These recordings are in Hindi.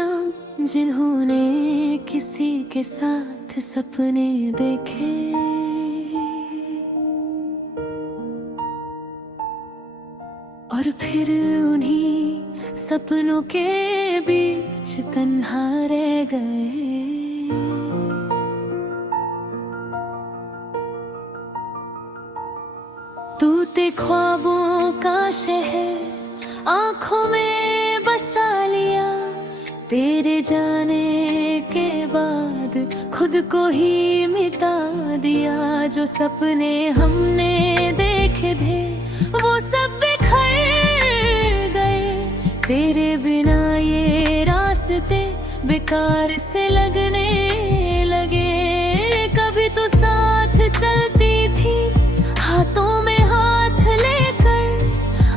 ना जिन्होंने किसी के साथ सपने देखे, और फिर उन्हीं सपनों के बीच तन्हा रह गए। तूते ख्वाबों का शहर आंखों में बसा लिया, तेरे जाने के बाद खुद को ही मिटा दिया। जो सपने हमने देखे थे वो सब बिखर गए, तेरे बिना ये रास्ते बेकार से लगने लगे। कभी तो साथ चलती थी हाथों में हाथ लेकर,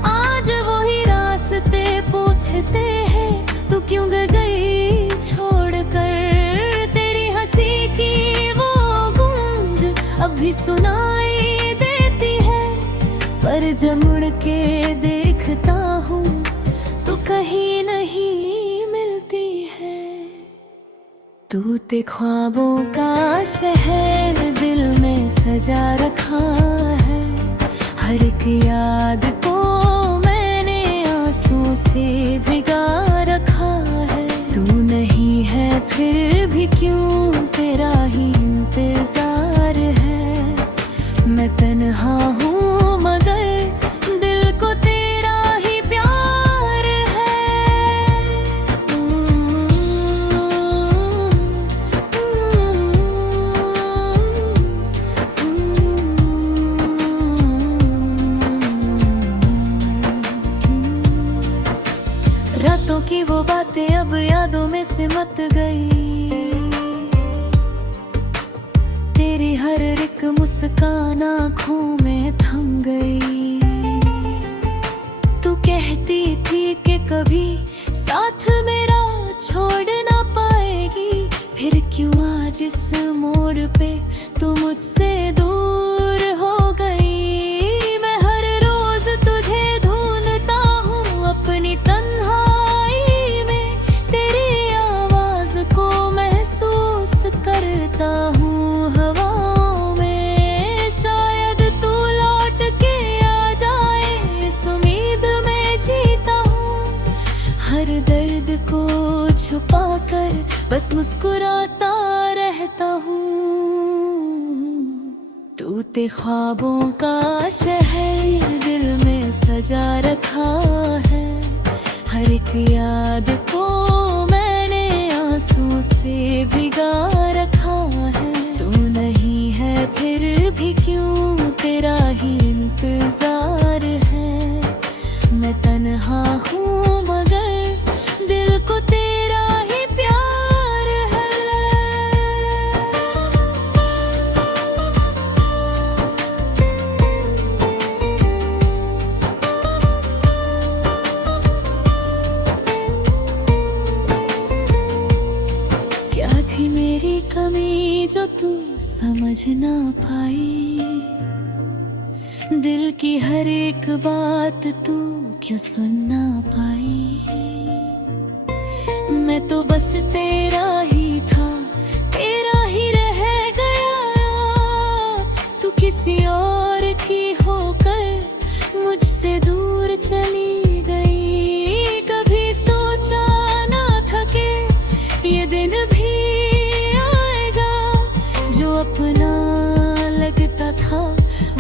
आज वही रास्ते पूछते हैं तू क्यों गई छोड़कर। तेरी हंसी की वो गूंज अभी सुनाई देती है, पर जब मुड़ के देखता हूँ तो कहीं नहीं मिलती है। तूते ख्वाबों का शहर दिल में सजा रखा है, हर एक याद को मैंने आंसू से भिगा रखा है। तू नहीं है फिर भी क्यों तेरा ही इंतजार है। मैं तन्हा हूँ मगर दिल को तेरा ही प्यार है। रातों की वो बातें अब यादों में सिमट गई, तेरी हर एक मुस्कान आँखों में थम गई। तू कहती थी कि कभी साथ मेरा छोड़ ना पाएगी, फिर क्यों आज इस मोड़ पे तू मुझसे दूर हो गई। मैं हर रोज तुझे ढूंढता हूँ अपनी तन्हाई में, तेरी आवाज को महसूस करता हूँ हवाओं में। शायद तू लौट के आ जाए इस उम्मीद में जीता हूँ, हर दर्द को छुपा कर बस मुस्कुराता रहता हूँ। तूते ख्वाबों का शहर दिल में सजा रखा है, हर एक याद को मैंने आंसू से भिगा रखा है। तू नहीं है फिर भी क्यों तेरा ही इंतजार है। मैं तन्हा हूँ मगर दिल को तेरा ही प्यार है। क्या थी मेरी कमी जो तू समझ ना पाई, दिल की हर एक बात तू क्यों सुन ना पाई। मैं तो बस तेरा ही था, तेरा ही रह गया। तू किसी और की होकर मुझसे दूर चली गई। कभी सोचा ना था कि ये दिन भी आएगा, जो अपना लगता था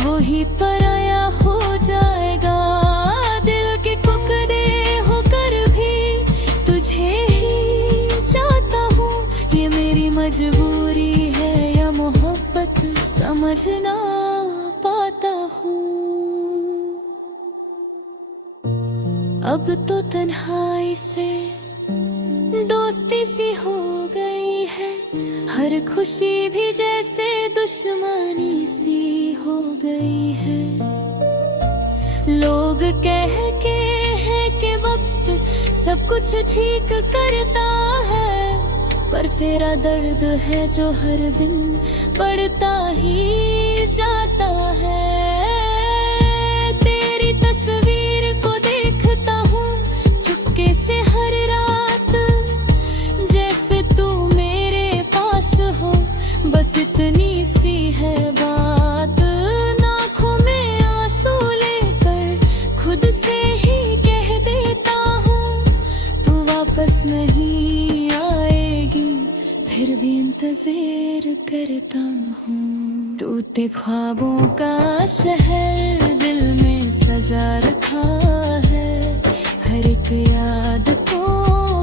वो ही पराया हो जाएगा। दिल के टुकड़े होकर भी तुझे ही चाहता हूँ, ये मेरी मजबूरी है या मोहब्बत समझ ना पाता हूँ। अब तो तन्हाई से दोस्ती सी हो गई है, हर खुशी भी जैसे दुश्मनी सी हो गई है। लोग कह के हैं कि वक्त सब कुछ ठीक करता है, पर तेरा दर्द है जो हर दिन बढ़ता ही जाता है। तेरी तस्वीर को देखता हूँ चुपके से हर रात, नहीं आएगी, फिर भी इंतजार करता हूँ। तूने ख्वाबों का शहर दिल में सजा रखा है, हर एक याद को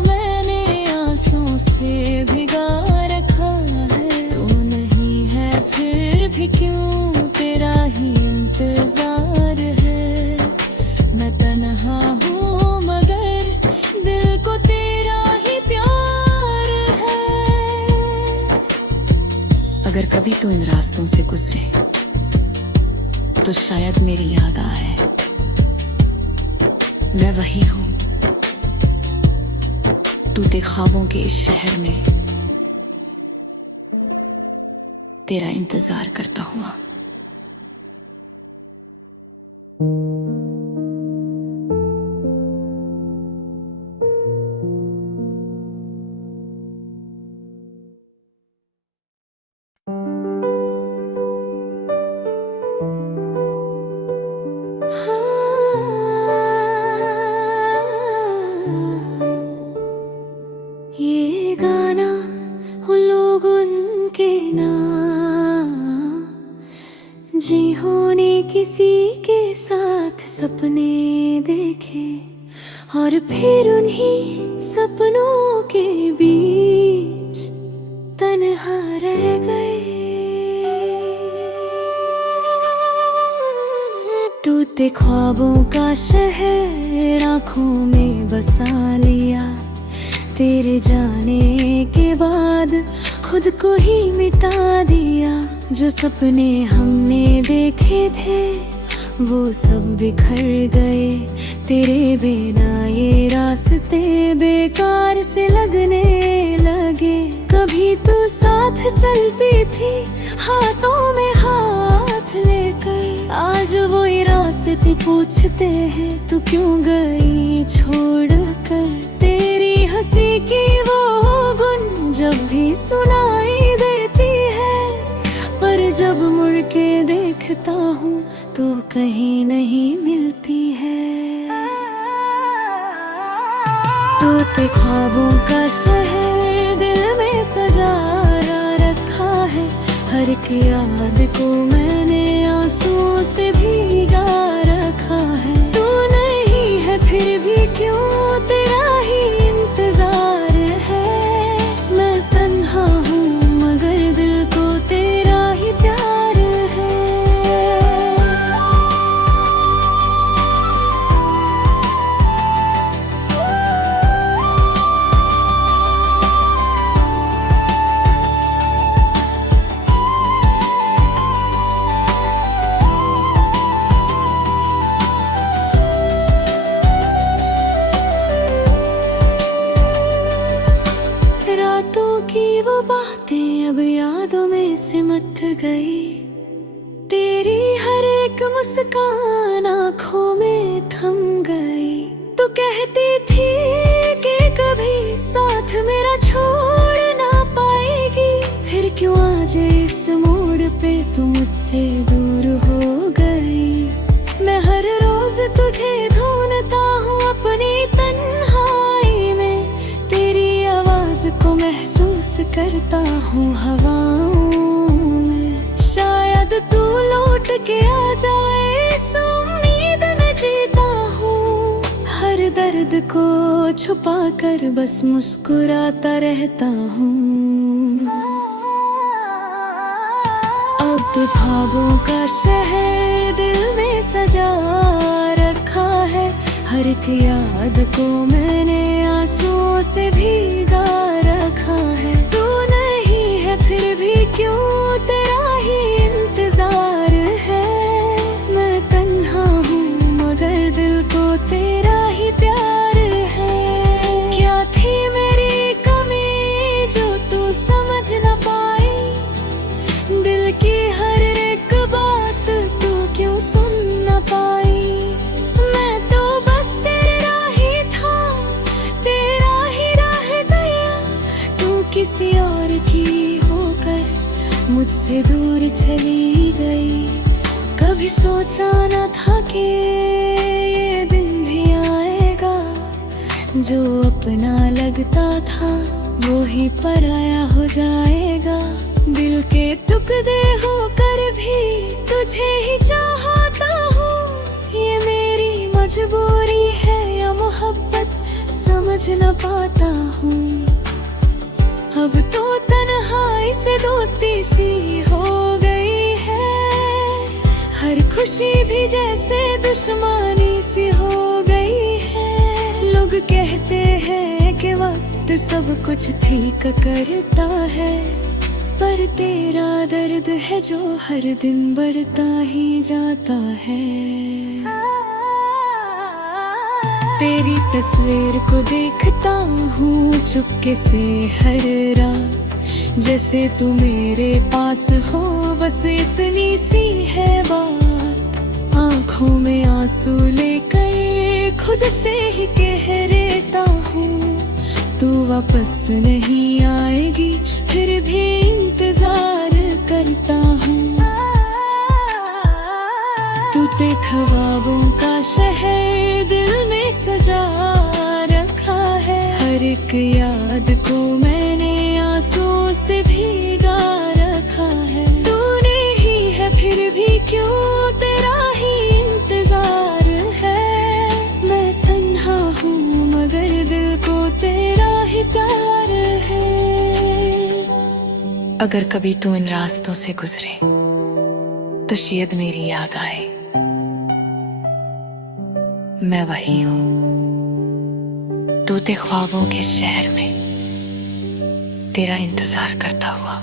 मैंने आंसुओं से भिगा रखा है। तू नहीं है फिर भी क्यों तेरा ही इंतजार है। मैं तन्हा हूँ मगर दिल को तेरा ही प्यार है। अगर कभी तू इन रास्तों से गुजरे तो शायद मेरी याद आए। मैं वही हूँ टूटे ख्वाबों के इस शहर में तेरा इंतजार करता हुआ। ये गाना उन लोगों के नाम, जिन्होंने किसी के साथ सपने देखे और फिर उन्हीं सपनों के बीच तन्हा रह गए। टूटे ख्वाबों का शहर आँखों में बसा लिया, तेरे जाने के बाद खुद को ही मिटा दिया। जो सपने हमने देखे थे वो सब बिखर गए, तेरे बिना ये रास्ते बेकार से लगने लगे। कभी तू साथ चलती थी हाथों में हाथ लेकर, आज वो रास्ते पूछते हैं तू क्यों गई छोड़कर। तेरी हंसी की वो गुन जब भी सुनाई देती है, पर जब मुड़ के देखता हूँ तो कहीं नहीं मिलती है। टूटे ख्वाबों का शहर दिल में सजा रखा है, हर एक याद को मैंने आंसुओं से भीगा रखा है। तू नहीं है फिर भी क्यों तेरा ही इंतजार है। मैं तन्हा हूँ मगर दिल को तेरा ही प्यार है। रातों की वो बातें अब यादों में सिमट गई, तेरी हर एक मुस्कान आँखों में थम गई। तू कहती थी कि कभी साथ मेरा छोड़ ना पाएगी, फिर क्यों आज इस मोड़ पे तू मुझसे दूर हो गई। मैं हर रोज तुझे ढूंढता हूँ अपनी तन्हाई में, तेरी आवाज को महसूस करता हूँ हवाओं में। शायद तू लौट के आ जाए इस उम्मीद में जीता हूँ, हर दर्द को छुपा कर बस मुस्कुराता रहता हूँ। अब ख्वाबों का शहर दिल में सजा रखा है, हर एक याद को मैंने आंसुओं से भीगा रखा है। तू नहीं है फिर भी क्यों तेरा ही इंतजार है। मैं तन्हा हूँ मगर दिल को तेरा ही प्यार है। क्या थी मेरी कमी जो तू समझ न पाई, दिल की हर एक बात तू क्यों सुन न पाई। मैं तो बस तेरा ही था, तेरा ही रह गया, तू किसी और की होकर मुझसे दूर चली गई। कभी सोचा न था कि ये दिन भी आएगा जो अपना लगता था वो ही पराया हो जाएगा। दिल के टुकड़े होकर भी तुझे ही चाहता हूँ। ये मेरी मजबूरी है या मोहब्बत समझ न पाता हूँ। अब तो तन्हाई से दोस्ती सी हो गई है। हर खुशी भी जैसे दुश्मनी सी हो गई है। लोग कहते हैं कि वक्त सब कुछ ठीक करता है, पर तेरा दर्द है जो हर दिन बढ़ता ही जाता है। तेरी तस्वीर को देखता हूँ चुपके से हर रात, जैसे तू मेरे पास हो बस इतनी सी है बात। आँखों में आंसू लेकर खुद से ही कह रहता हूँ, तू वापस नहीं आएगी फिर भी इंतजार करता हूँ। तू ते ख्वाबों का शहर दिल में सजा रखा है। हर एक याद को मैंने आंसुओं से भीगा रखा है। तूने ही है फिर भी क्यों तेरा ही इंतजार है। मैं तन्हा हूँ मगर दिल को तेरा ही प्यार है। अगर कभी तू इन रास्तों से गुजरे तो शायद मेरी याद आए। मैं वही हूँ तोते ख्वाबों के शहर में तेरा इंतजार करता हुआ।